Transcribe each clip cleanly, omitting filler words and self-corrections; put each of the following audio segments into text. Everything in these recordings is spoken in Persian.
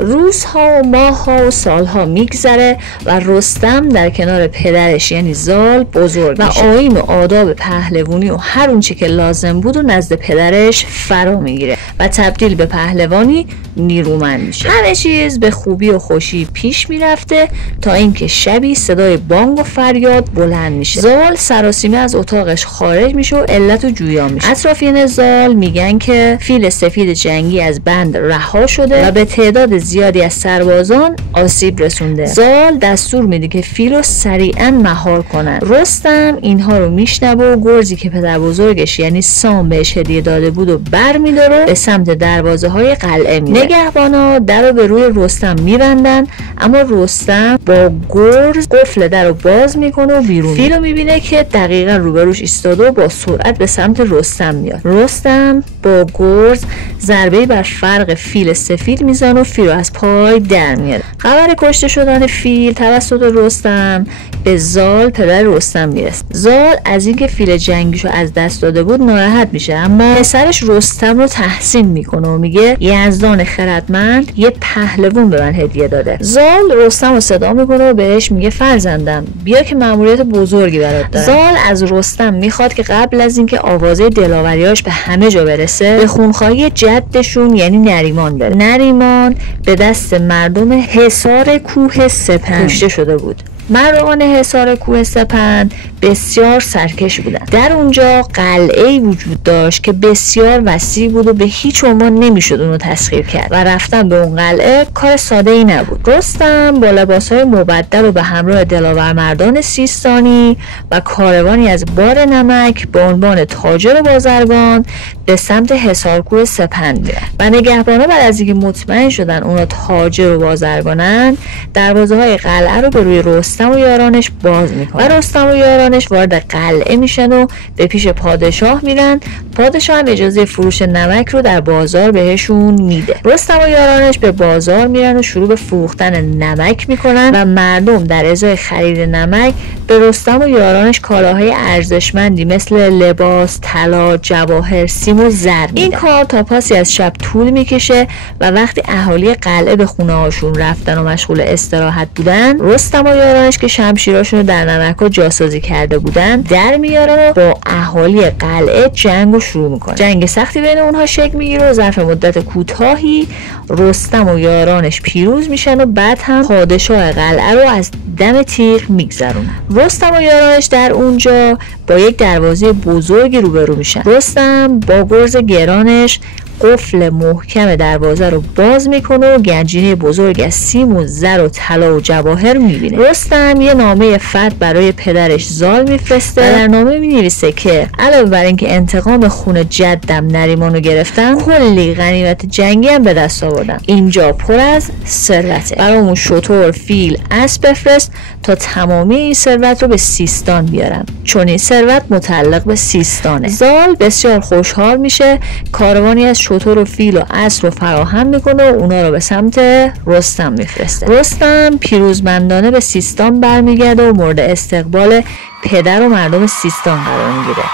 روزها و ماهها و سالها میگذره و رستم در کنار پدرش یعنی زال بزرگ میشه و آیین و آداب پهلوانی و هر اون چی که لازم بود و نزد پدرش فرا میگیره و تبدیل به پهلوانی نیرومند میشه. همه چیز به خوبی و خوشی پیش میرفته تا اینکه شبی صدای بانگ و فریاد بلند میشه. زال سراسیمه از اتاقش خارج میشه و علت جویا میشه. اطرافیان زال میگن که فیل سفید جنگی از بند رها شده و به تعداد زیادی از سربازان آسیب رسونده. زال دستور میده که فیل رو سریعا مهار کنن. رستم اینها رو میشنوه و گرزی که پدر بزرگش یعنی سام بهش هدیه داده بود و برمیداره به سمت دروازه های قلعه میره. نگهبانا در رو به روی رستم میبندن اما رستم با گرز قفل در رو باز میکنه و بیرون. فیل رو میبینه که دقیقا روبروش ایستاده و با سرعت به سمت رستم میاد. رستم با گرز ضربه‌ای بر فرق فیل سفید میزنه و فیل رو از پای در میاره. خبر کشته شدن فیل توسط رستم به زال پدر رستم میرسه. زال از اینکه فیل جنگیشو از دست داده بود ناراحت میشه اما پسرش رستم رو تحسین میکنه و میگه یزدان خردمند یه پهلوان به من هدیه داده. زال رستم رو صدا میکنه و بهش میگه فرزندم بیا که مأموریت بزرگی برات دارم. زال از رستم میخواد که قبل از اینکه آوازه دلاوریاش به همه جا برسه به خونخواهی جدشون یعنی نریمان بره. نریمان به دست مردم حصار کوه سپند کشته شده بود. مردمان حصار کوه سپند بسیار سرکش بودند. در اونجا قلعه‌ای وجود داشت که بسیار وسیع بود و به هیچ عنوان نمیشد اونو تسخیر کرد و رفتن به اون قلعه کار ساده‌ای نبود. رستم با لباس‌های مبدل و به همراه دلاورمردان سیستانی و کاروانی از بار نمک به عنوان تاجر و بازرگان به سمت حصار کوه سپند میره و نگهبانا بعد از اینکه مطمئن شدن اونا تاجر و بازرگانن دروازه‌های قلعه رو به روی رستم و یارانش باز میکنن و رستم و یارانش وارد قلعه میشن و به پیش پادشاه میرن. پادشاه هم اجازه فروش نمک رو در بازار بهشون میده. رستم و یارانش به بازار میرن و شروع به فروختن نمک میکنن و مردم در ازای خرید نمک به رستم و یارانش کالاهای ارزشمندی مثل لباس، طلا، جواهر، سیم و زر میدن. این کار تا پاسی از شب طول میکشه و وقتی اهالی قلعه به خونه هاشون رفتن و مشغول استراحت بودن رستم و یارانش که شمشیراشون رو در نمک‌ها جاسازی کرده بودن در میارن و با اهالی قلعه جنگ رو شروع میکنن. جنگ سختی بین اونها شکل میگیره و ظرف مدت کوتاهی رستم و یارانش پیروز میشن و بعد هم پادشاه قلعه رو از دم تیغ میگذرونن. رستم و یارانش در اونجا با یک دروازه بزرگی روبرو میشن. رستم با گرز گرانش قفل محکم دروازه رو باز میکنه و گنجینه بزرگ از سیم و زر و طلا و جواهر میبینه. رستم یه نامه فتح برای پدرش زال میفرسته و در نامه مینویسه که علاوه بر اینکه انتقام خون جدم نریمان رو گرفتم کلی غنیمت جنگی هم به دست آوردم. اینجا پر از ثروته. برامون شتر، فیل، اسب بفرست تا تمامی این ثروت رو به سیستان بیارم چون این ثروت متعلق به سیستانه. زال بسیار خوشحال میشه. کاروانی از شتر و فیل و اسب رو فراهم میکنه و اونا رو به سمت رستم میفرسته. رستم پیروزمندانه به سیستان برمیگرده و مورد استقبال پدر و مردم سیستان قرار میگیره.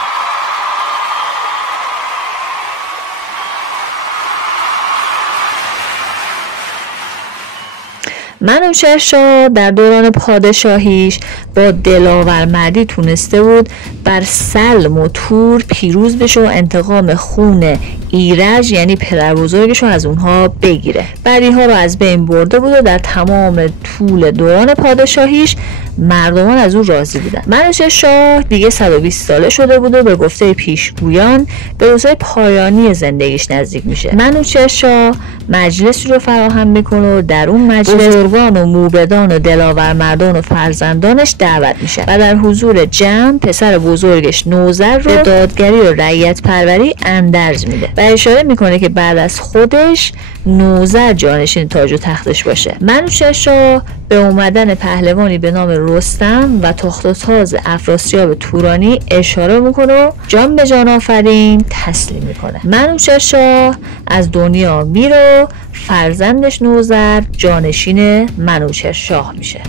منوچهر در دوران پادشاهیش با دلاورمردی تونسته بود بر سلم و تور پیروز بشه و انتقام خون ایرج یعنی پدر بزرگش رو از اونها بگیره. بریها رو از بین برده بود و در تمام طول دوران پادشاهیش مردمان از او راضی بودن. منوچهر دیگه 120 ساله شده بود و به گفته پیشگویان به روزهای پایانی زندگیش نزدیک میشه. منوچهر مجلسی رو فراهم میکنه و در اون مجلس بزرگان و موبدان و دلاورمردان و فرزندانش دعوت میشه و در حضور جمع پسر بزرگش نوذر رو به دادگری و رعیت پروری اندرز میده و اشاره میکنه که بعد از خودش نوذر جانشین تاج و تختش باشه. منوچهر به اومدن پهلوانی به نام رستم و تخت و تاز افراسیاب تورانی اشاره میکنه و جان به جان آفرین تسلیم میکنه. منوچهر از دنیا میره، فرزندش نوذر جانشین منوچهر میشه.